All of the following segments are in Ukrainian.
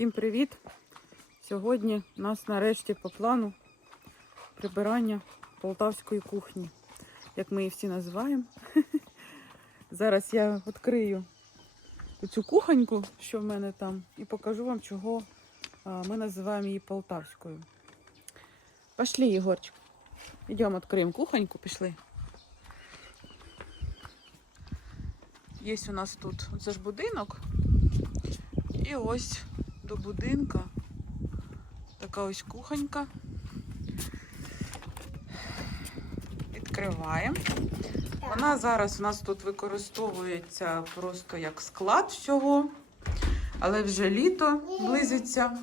Всім привіт! Сьогодні у нас нарешті по плану прибирання полтавської кухні, як ми її всі називаємо. Зараз я відкрию цю кухоньку, що в мене там, і покажу вам, чого ми називаємо її полтавською. Пошли, Єгорчик. Йдемо відкриємо кухоньку, пішли. Є у нас тут це ж будинок. І ось до будинка така ось кухонька. Відкриваємо. Вона зараз у нас тут використовується просто як склад всього, але вже літо близиться.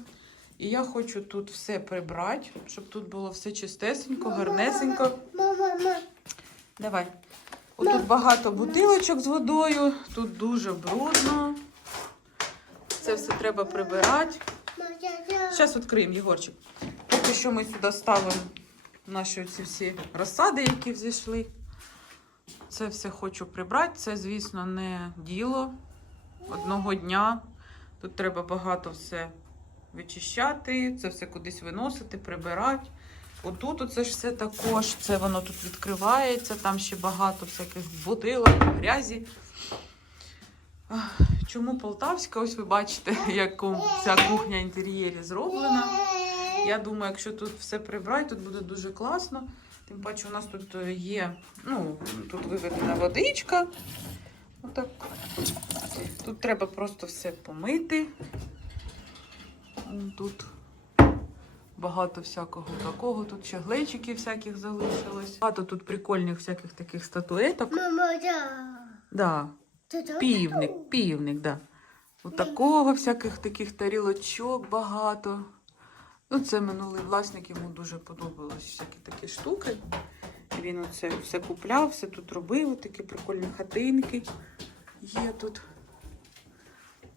І я хочу тут все прибрати, щоб тут було все чистесенько, гарнесенько. Давай. Отут багато бутилочок з водою, тут дуже брудно. Це все треба прибирати. Зараз відкриємо, Єгорчик. Поки що ми сюди ставимо наші ці всі розсади, які взійшли. Це все хочу прибрати. Це, звісно, не діло одного дня. Тут треба багато все вичищати, це все кудись виносити, прибирати. Отут оце ж все також, це воно тут відкривається, там ще багато всяких бутилок, грязі. Чому полтавська? Ось ви бачите, як ця кухня інтер'єрі зроблена. Я думаю, якщо тут все прибрати, тут буде дуже класно. Тим паче, у нас тут е, є, ну, тут виведена водичка. Отак. Тут треба просто все помити. Тут багато всякого такого. Тут ще глечиків всяких залишилось. Багато тут прикольних всяких таких статуеток. мама, да. Да, Півник, півник, да. От такого всяких таких тарілочок багато. Ну, це минулий власник, йому дуже подобалось всякі такі штуки. Він оце все купляв, все тут робив, от такі прикольні хатинки є тут.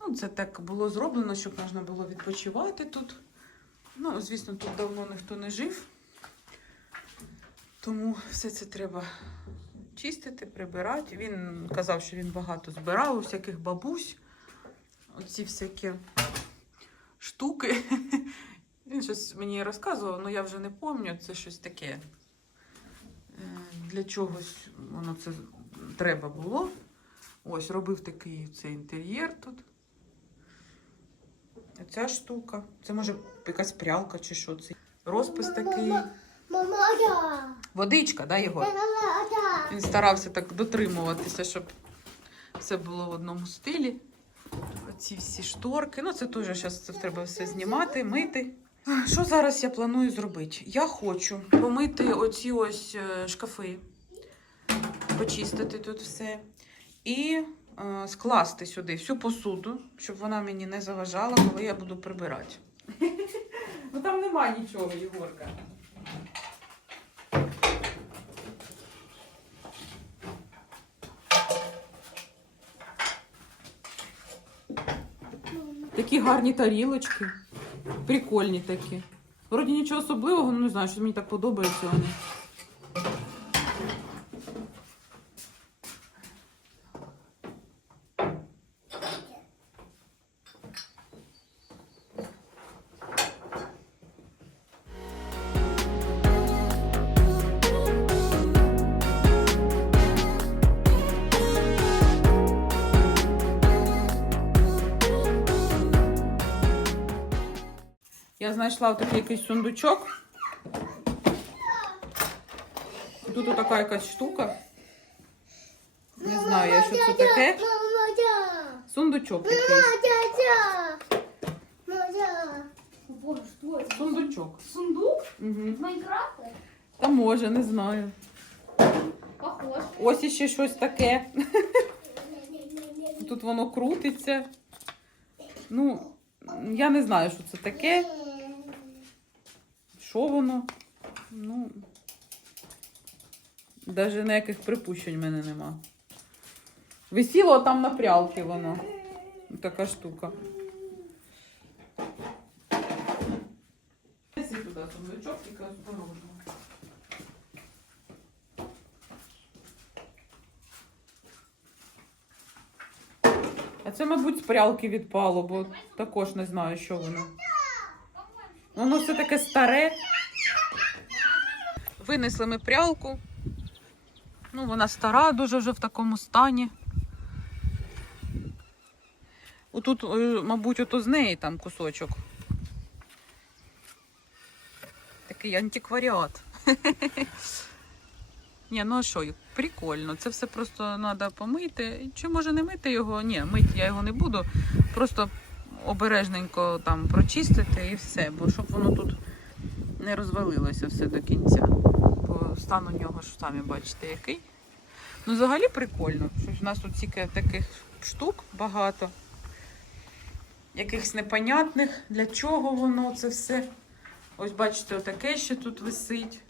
Ну, це так було зроблено, щоб можна було відпочивати тут. Ну, звісно, тут давно ніхто не жив. Тому все це треба чистити, прибирати. Він казав, що він багато збирав у всяких бабусь. Оці всякі штуки. Він щось мені розказував, але я вже не пам'ятаю, це щось таке. Е, Для чогось воно це треба було. Ось, робив такий цей інтер'єр тут. Оця штука. Це може якась прялка чи що це. Розпис такий. Мама, да. Водичка, да, Єгор? Він старався так дотримуватися, щоб все було в одному стилі. Оці всі шторки. Ну, це теж зараз це треба все знімати, мити. Що зараз я планую зробити? Я хочу помити оці ось е, шкафи, почистити тут все. І е, скласти сюди всю посуду, щоб вона мені не заважала, коли я буду прибирати. Ну там нема нічого, Єгорка. Гарні тарілочки. Прикольні такі. Вроді нічого особливого, ну не знаю, що мені так подобається вони. Я знайшла такий якийсь сундучок. Тут така якась штука. Не знаю, я що це таке. Сундучок якийсь. Сундучок. Сундук? Угу. Майнкрафта? Та може, не знаю. Похож. Ось іще щось таке. Тут воно крутиться. Ну, я не знаю, що це таке. Що воно? Ну. Навіть ніяких припущень в мене нема. Висіло там на прялки воно. Така штука. Неси туди сундучок, тільки осторожно. А це мабуть, з прялки відпало, бо також не знаю, що воно. Воно все таке старе. Винесли ми прялку. Ну, вона стара, дуже вже в такому стані. Отут, е, мабуть, ото з неї там кусочок. Такий антикваріат. Ні, ну а що, прикольно. Це все просто треба помити. Чи може не мити його? Ні, мити я його не буду. Просто обережненько там прочистити і все, бо щоб воно тут не розвалилося все до кінця. Бо стан у нього ж самі бачите, який. Ну, взагалі прикольно, що в нас тут тільки таких штук багато. Якихось непонятних, для чого воно це все. Ось бачите, отаке ще тут висить.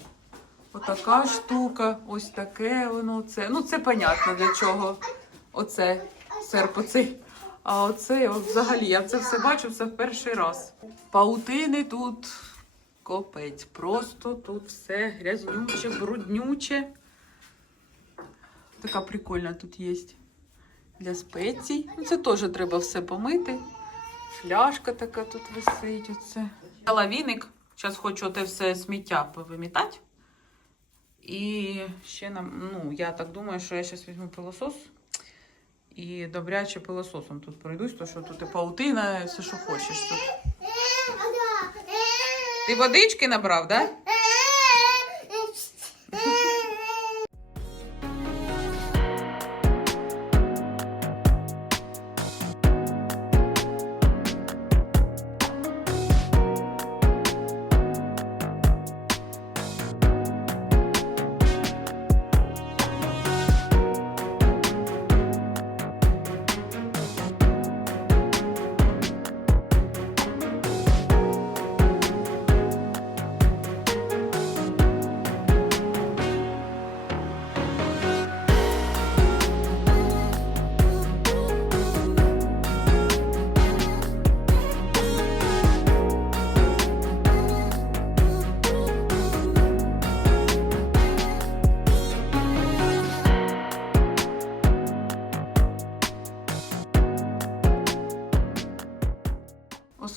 Отака штука, ось таке воно це. Ну, це понятно для чого. Оце серп оцей. А оце взагалі, я це все бачу це в перший раз. Паутини тут копець. Просто тут все грязнюче, бруднюче. Така прикольна тут є для спецій. Ну, це теж треба все помити. Фляжка така тут висить. Оце. Лавіник. Зараз хочу те все сміття повимітати. І ще нам, ну, я так думаю, що я зараз візьму пилосос і добряче пилососом тут пройдусь, то що тут і паутина, все, що хочеш тут. Ти водички набрав, так? Да?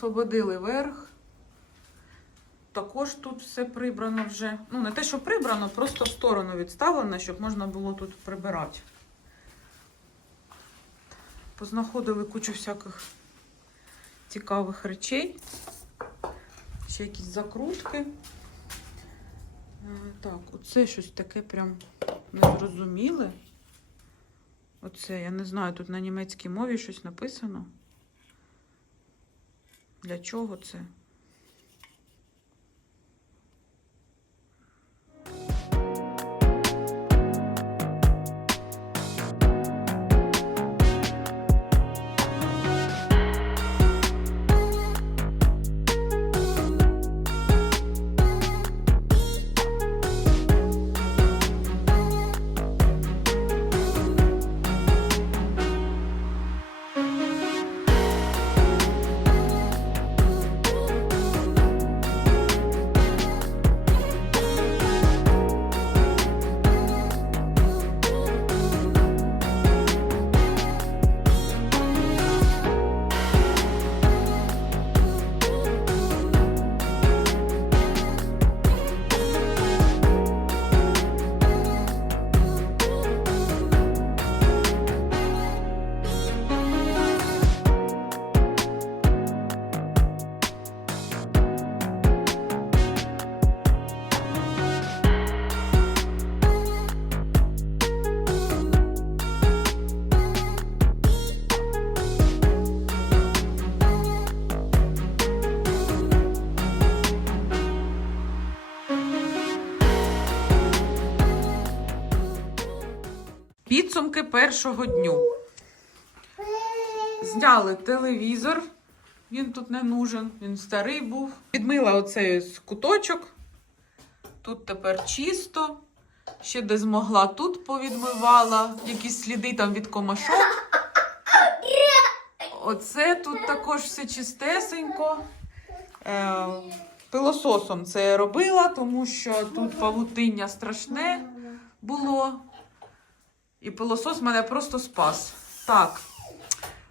Освободили верх. Також тут все прибрано вже. Ну, не те, що прибрано, просто в сторону відставлено, щоб можна було тут прибирати. Познаходили кучу всяких цікавих речей. Ще якісь закрутки. Е, Так, оце щось таке прям незрозуміле. Оце, я не знаю, тут на німецькій мові щось написано. Для чого це? Першого дню. Зняли телевізор. Він тут не нужен, він старий був. Відмила оцей куточок. Тут тепер чисто. Ще де змогла, тут повідмивала. Якісь сліди там від комашок. Оце тут також все чистесенько. Е, пилососом це я робила, тому що тут павутиння страшне було. І пилосос мене просто спас. Так.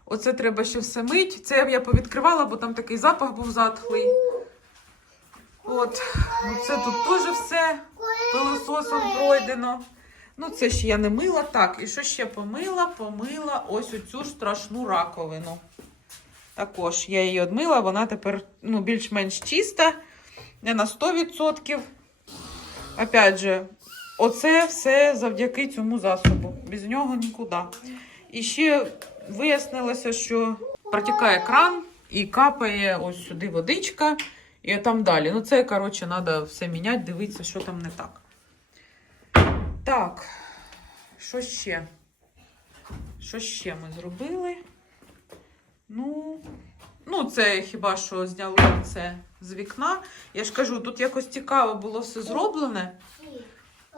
Оце треба ще все мить. Це я повідкривала, бо там такий запах був затхлий. От, це тут теж все пилососом пройдено. Ну, це ще я не мила. Так, і що ще помила? Помила ось оцю страшну раковину. Також я її одмила, вона тепер ну, більш-менш чиста, не на 100%. Опять же, оце все завдяки цьому засобу. Без нього нікуди. І ще вияснилося, що протікає кран і капає ось сюди водичка, і там далі. Ну, це, коротше, треба все міняти, дивитися, що там не так. Так, що ще? Що ще ми зробили? Ну, ну, це хіба що зняли це з вікна. Я ж кажу, тут якось цікаво було все зроблене.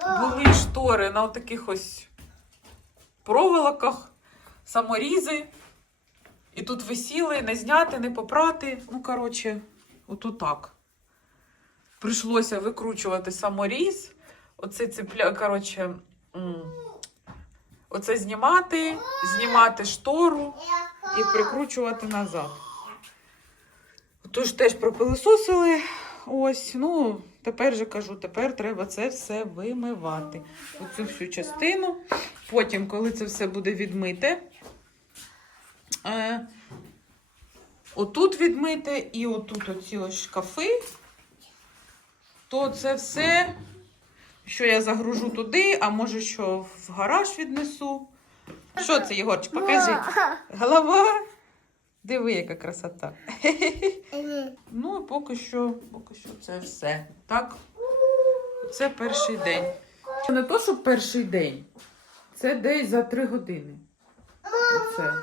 Були штори на таких ось проволоках, саморізи. І тут висіли, не зняти, не попрати. Ну, коротше, отут так. Прийшлося викручувати саморіз. Оце цепля, коротше, оце знімати, знімати штору і прикручувати назад. Тож теж пропилисосили. Ось, ну, тепер же кажу, тепер треба це все вимивати. Оцю всю частину. Потім, коли це все буде відмите, е, отут відмите і отут оці ось шкафи, то це все, що я загружу туди, а може, що в гараж віднесу. Що це, Єгорчик, покажи. Голова. Диви, яка красота. Ну, і поки що, поки що це все. Так? Це перший день. Це не то, що перший день. Це десь за три години. Оце.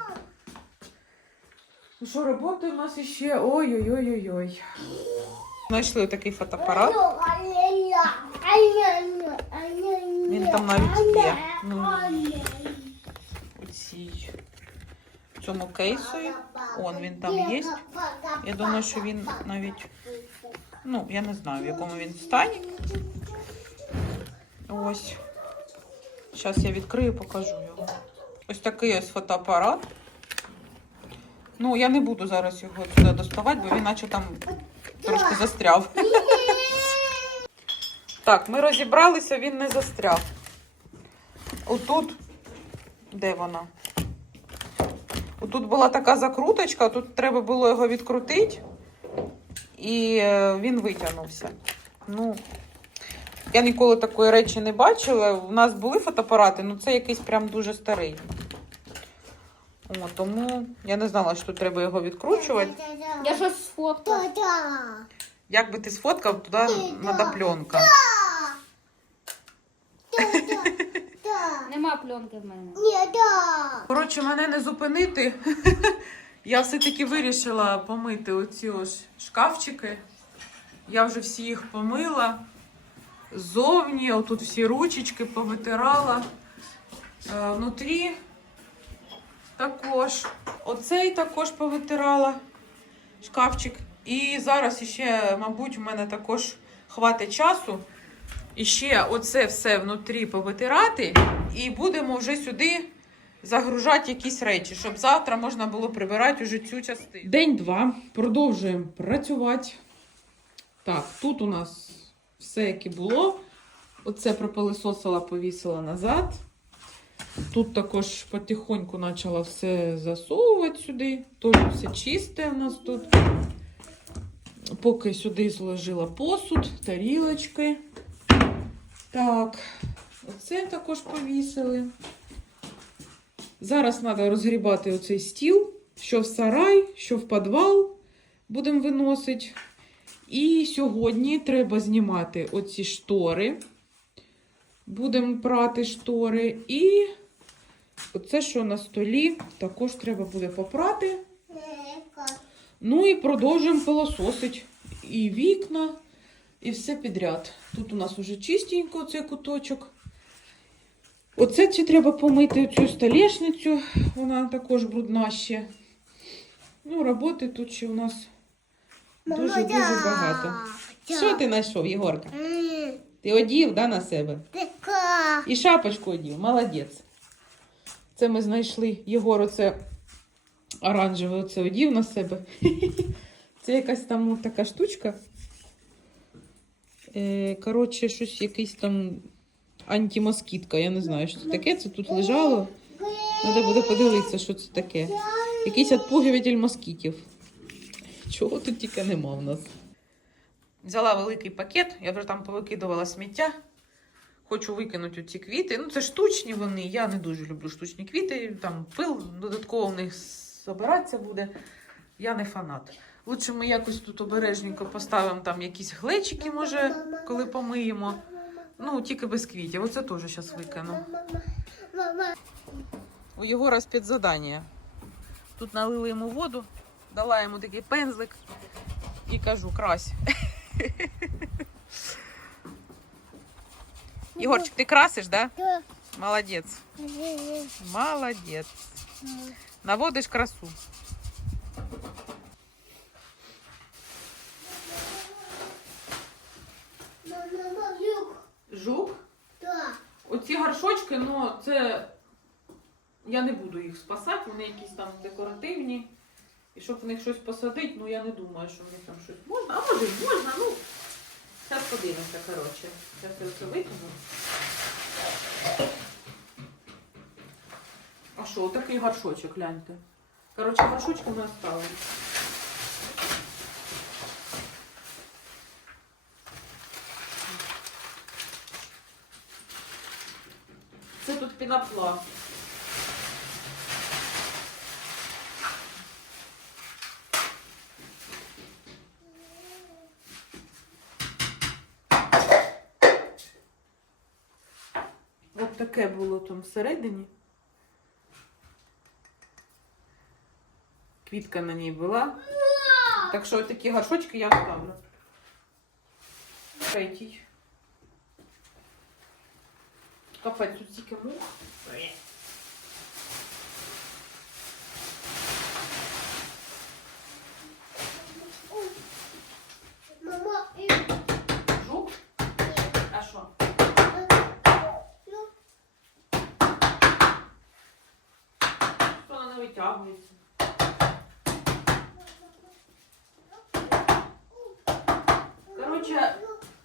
Ну що, роботи у нас іще. Ой-ой-ой-ой-ой. Знайшли такий фотоапарат. Він там навіть є. Ну, у цій, в цьому кейсі. Он він там є. Я думаю, що він навіть, ну, я не знаю, в якому він стані. Ось. Зараз я відкрию, покажу його. Ось такий ось фотоапарат. Ну, я не буду зараз його сюди доставати, бо він наче там трошки застряв. Так, ми розібралися, він не застряв. Отут, де вона? Отут була така закруточка, тут треба було його відкрутити, і е, він витягнувся. Ну, я ніколи такої речі не бачила. У нас були фотоапарати, але це якийсь прям дуже старий. О, тому я не знала, що тут треба його відкручувати. Я щось сфоткав. Як би ти сфоткав, туди треба пленка. Нема пленки в мене. Ні, да. Коротше, мене не зупинити. Я все-таки вирішила помити оці ось шкафчики. Я вже всі їх помила. Ззовні, отут всі ручечки повитирала. Е, Внутрі також. Оцей також повитирала шкафчик. І зараз ще, мабуть, в мене також хватить часу. І ще оце все внутрі повитирати. І будемо вже сюди загружати якісь речі, щоб завтра можна було прибирати уже цю частину. День два. Продовжуємо працювати. Так, тут у нас все, як і було. Оце пропилисосила, повісила назад. Тут також потихоньку почала все засовувати сюди. Теж все чисте у нас тут. Поки сюди зложила посуд, тарілочки. Так, оце також повісили. Зараз треба розгрібати оцей стіл, що в сарай, що в підвал будемо виносити. І сьогодні треба знімати оці штори. Будемо прати штори. І оце, що на столі, також треба буде попрати. Ну і продовжуємо пилососити і вікна, і все підряд. Тут у нас уже чистенько цей куточок. Оце ці треба помити цю столешницю, вона також брудна ще. Ну, роботи тут ще у нас дуже-дуже багато. Що ти знайшов, Єгорка? Ти одів да, на себе? І шапочку одів, молодець. Це ми знайшли Єгор оце оранжеве оце одів на себе. Це якась там така штучка. Е, коротше, щось якийсь там антимоскітка, я не знаю, що це таке. Це тут лежало. Треба буде подивитися, що це таке. Якийсь відпугиватель москітів. Чого тут тільки нема в нас. Взяла великий пакет, я вже там повикидувала сміття. Хочу викинути ці квіти. Ну, це штучні вони. Я не дуже люблю штучні квіти. Там пил додатково в них збиратися буде. Я не фанат. Лучше ми якось тут обережненько поставимо там якісь глечики, може, коли помиємо. Ну, тільки без квітів. Оце теж зараз викину. У Єгора спецзадання. Тут налили йому воду, дала йому такий пензлик і кажу, крась. Єгорчик, ти красиш, да? Да. Молодець. Молодець. Наводиш красу. Мама, юг. Жук. Да. Оці горшочки, ну це. Я не буду їх спасати, вони якісь там декоративні. І щоб в них щось посадити, ну я не думаю, що в них там щось можна. А може й можна, ну. Зараз подивимося, коротше. Я це витягну. А що, такий горшочок, гляньте. Коротше, горшочки ми оставили. Тут пінопласт. От таке було там всередині. Квітка на ній була. Так що такі горшочки я ставлю. Третій. Капець, тут тільки мух. Мама, і Жук? А що? вона не витягується? Коротше,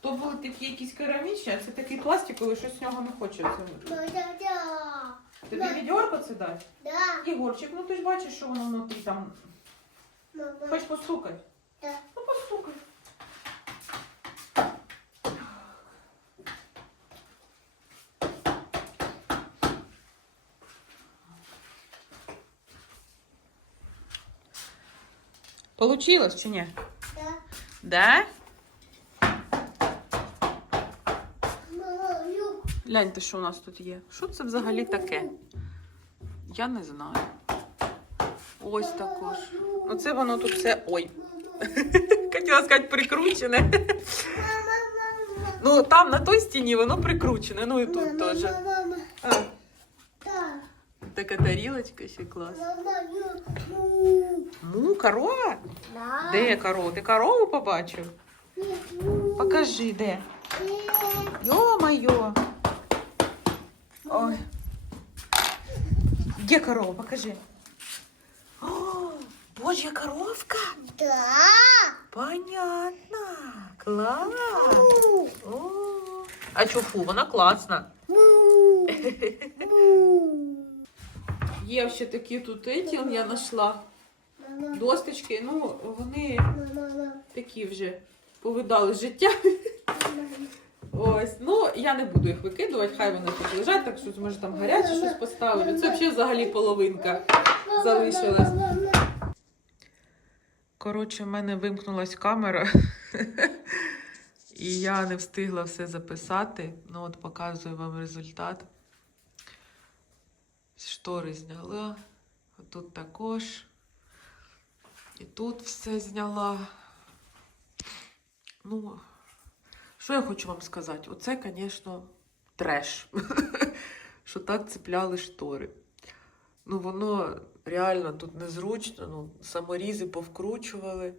то були такі якісь керамічні, а це такий пластиковий, що з нього не хочеться. Тобі відьорко це дати? Да. Ігорчик, ну ти ж бачиш, що воно внутрі там. Хоч постукай. Да. Ну постукай. Получилось чи ні? Да. Да? Мама, юг. Гляньте, що у нас тут є. Що це взагалі таке? Я не знаю. Ось також. Оце воно тут все. Ой. Хотіла сказати прикручене. Ну там на той стіні воно прикручене, ну і тут теж. А, така тарілочка ще клас. Му. Корова? Де корова? Ти корову побачив? Покажи, де. Йо-моє. Ой. Де корова? Покажи. О, божья коровка. Да. Понятно. Клас. Му. О. А чо фу, вона класна. Є ще такі тут еті, я знайшла. Досточки, ну вони такі вже повидали життя. Ось, ну я не буду їх викидувати, хай вони тут лежать, так що може там гаряче щось поставлю. Це взагалі взагалі половинка. Залишилась. Коротше, в мене вимкнулась камера, і я не встигла все записати. Ну, от показую вам результат. Штори зняла, тут також. І тут все зняла. Ну, що я хочу вам сказати? Оце, звісно, треш. Що так цепляли штори. Ну, воно реально тут незручно. Ну, саморізи повкручували,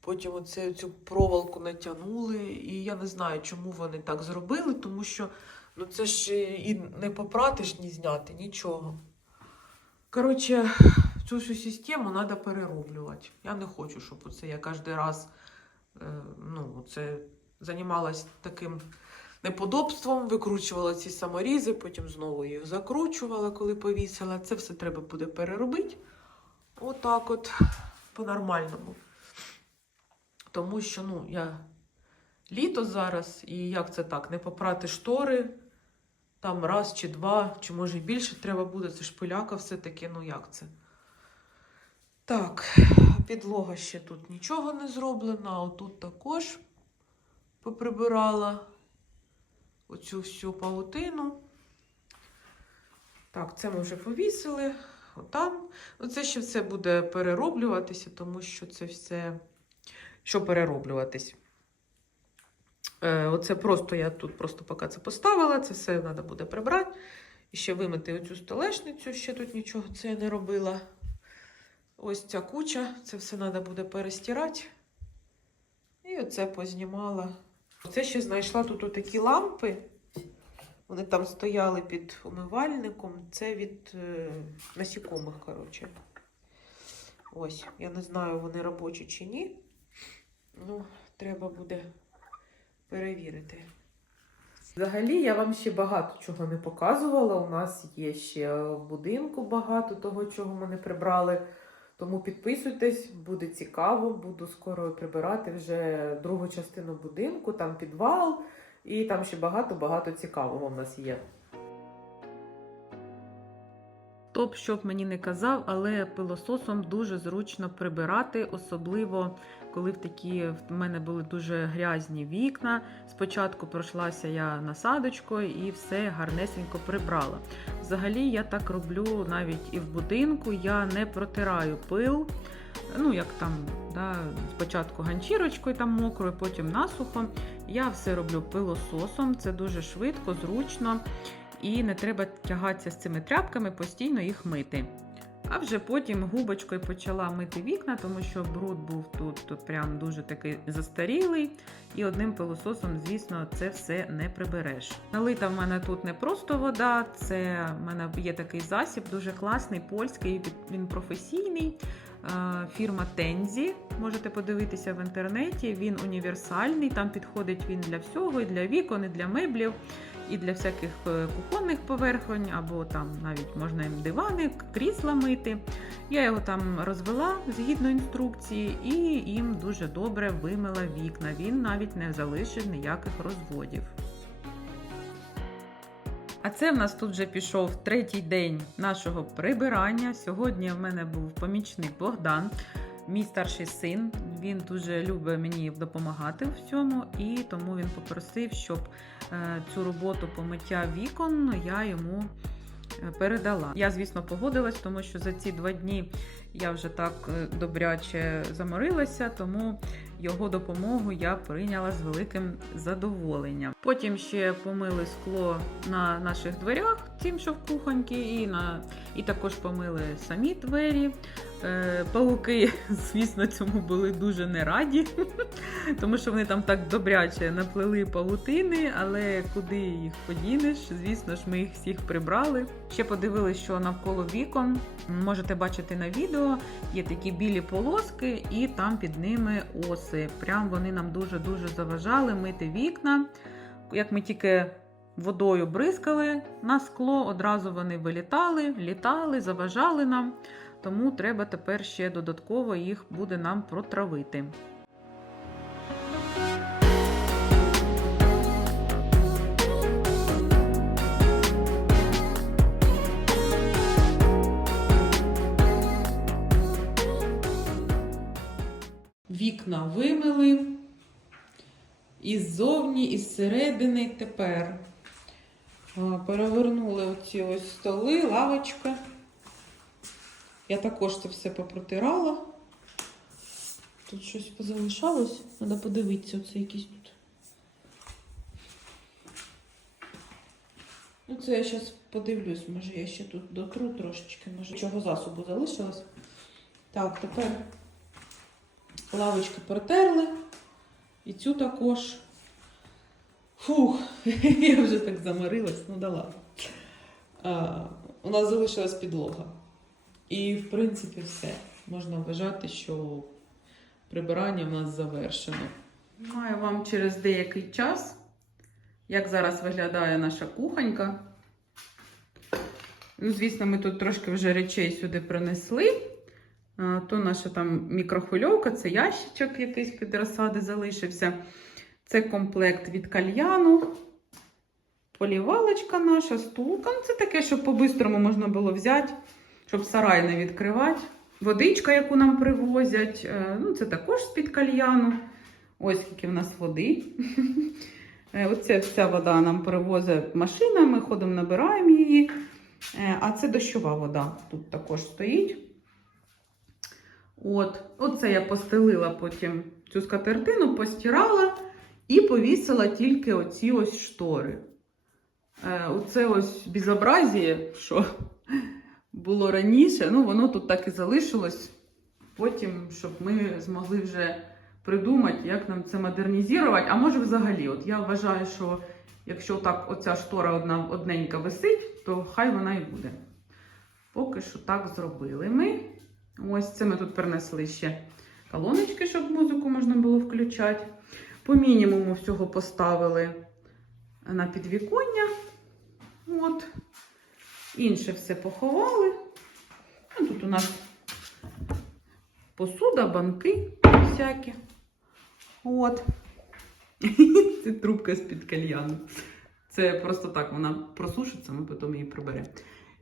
потім оце, цю проволоку натягнули. І я не знаю, чому вони так зробили, тому що ну, це ж і не попрати ж, ні зняти, нічого. Коротше, цю всю систему треба перероблювати. Я не хочу, щоб оце я кожен раз е, ну, це займалась таким неподобством, викручувала ці саморізи, потім знову їх закручувала, коли повісила. Це все треба буде переробити. Отак от, по-нормальному. Тому що, ну, я літо зараз, і як це так, не попрати штори, там раз чи два, чи може більше треба буде, це ж пиляка все-таки, ну як це? Так, підлога ще тут нічого не зроблена, а отут також поприбирала оцю всю паутину. Так, це ми вже повісили. Отам. Ну, це ще все буде перероблюватися, тому що це все. Що перероблюватись? Е, оце просто я тут просто поки це поставила, це все треба буде прибрати. І ще вимити оцю столешницю, ще тут нічого це я не робила. Ось ця куча, це все треба буде перестирати. І оце познімала. Оце ще знайшла тут такі лампи. Вони там стояли під умивальником. Це від е, насікомих, коротше. Ось, я не знаю, вони робочі чи ні. Ну, треба буде перевірити. Взагалі, я вам ще багато чого не показувала. У нас є ще в будинку багато того, чого ми не прибрали. Тому підписуйтесь, буде цікаво. Буду скоро прибирати вже другу частину будинку, там підвал, і там ще багато-багато цікавого в нас є. Топ, щоб мені не казав, але пилососом дуже зручно прибирати, особливо коли в такі в мене були дуже грязні вікна. Спочатку пройшлася я насадочкою і все гарнесенько прибрала. Взагалі, я так роблю навіть і в будинку. Я не протираю пил. Ну, як там, да, спочатку ганчірочкою там мокрою, потім насухо. Я все роблю пилососом, це дуже швидко, зручно і не треба тягатися з цими тряпками, постійно їх мити. А вже потім губочкою почала мити вікна, тому що бруд був тут, тут прям дуже такий застарілий. І одним пилососом, звісно, це все не прибереш. Налита в мене тут не просто вода, це в мене є такий засіб, дуже класний, польський, він професійний. Е, Фірма Тензі, можете подивитися в інтернеті. Він універсальний, там підходить він для всього, і для вікон, і для меблів, і для всяких е, кухонних поверхонь, або там навіть можна їм дивани, крісла мити. Я його там розвела згідно інструкції, і їм дуже добре вимила вікна. Він навіть не залишив ніяких розводів. А це в нас тут вже пішов третій день нашого прибирання. Сьогодні в мене був помічник Богдан, мій старший син. Він дуже любить мені допомагати в цьому, і тому він попросив, щоб е, цю роботу по миття вікон я йому е, передала. Я, звісно, погодилась, тому що за ці два дні я вже так е, добряче заморилася, тому його допомогу я прийняла з великим задоволенням. Потім ще помили скло на наших дверях, тим, що в кухоньки, і, на, і також помили самі двері. Е, Пауки, звісно, цьому були дуже не раді, тому що вони там так добряче наплели павутини, але куди їх подінеш? Звісно ж, ми їх всіх прибрали. Ще подивилися, що навколо вікон можете бачити на відео, є такі білі полоски, і там під ними оси. Прям вони нам дуже-дуже заважали мити вікна. Як ми тільки водою бризкали на скло, одразу вони вилітали, літали, заважали нам. Тому треба тепер ще додатково їх буде нам протравити. Вікна вимили. І ззовні, і зсередини тепер перевернули оці ось столи, лавочка. Я також це все попротирала. Тут щось позалишалось, треба подивитися, оце якісь тут. Ну, це я зараз подивлюсь, може я ще тут дотру трошечки, може чого засобу залишилось. Так, тепер лавочки протерли. І цю також. Фух, я вже так заморилась, ну да ладно. А, у нас залишилась підлога. І, в принципі, все. Можна вважати, що прибирання в нас завершено. Маю вам через деякий час, як зараз виглядає наша кухонька. Ну, звісно, ми тут трошки вже речей сюди принесли. То наша там мікрохвильовка, це ящичок якийсь під розсади залишився. Це комплект від кальяну. Полівалочка наша, стулка. Ну, це таке, щоб по-бистрому можна було взяти, щоб сарай не відкривати. Водичка, яку нам привозять. е, Ну, це також з-під кальяну. Ось скільки в нас води. Е, Оце вся вода нам привозить машина, ми ходимо, набираємо її. Е, А це дощова вода. Тут також стоїть. От, оце я постелила потім цю скатертину, постирала і повісила тільки оці ось штори. Е, Оце ось безобразіє, що було раніше, ну воно тут так і залишилось. Потім, щоб ми змогли вже придумати, як нам це модернізувати. А може взагалі, от я вважаю, що якщо так оця штора одна одненька висить, то хай вона і буде. Поки що так зробили ми. Ось це ми тут принесли ще колоночки, щоб музику можна було включати. По мінімуму всього поставили на підвіконня. От. Інше все поховали. Ну, тут у нас посуда, банки всякі. От. Це трубка з-під кальяну. Це просто так, вона просушиться, ми потім її приберемо.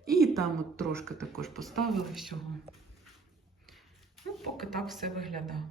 І там от трошки також поставили всього. Ну, поки так все виглядає.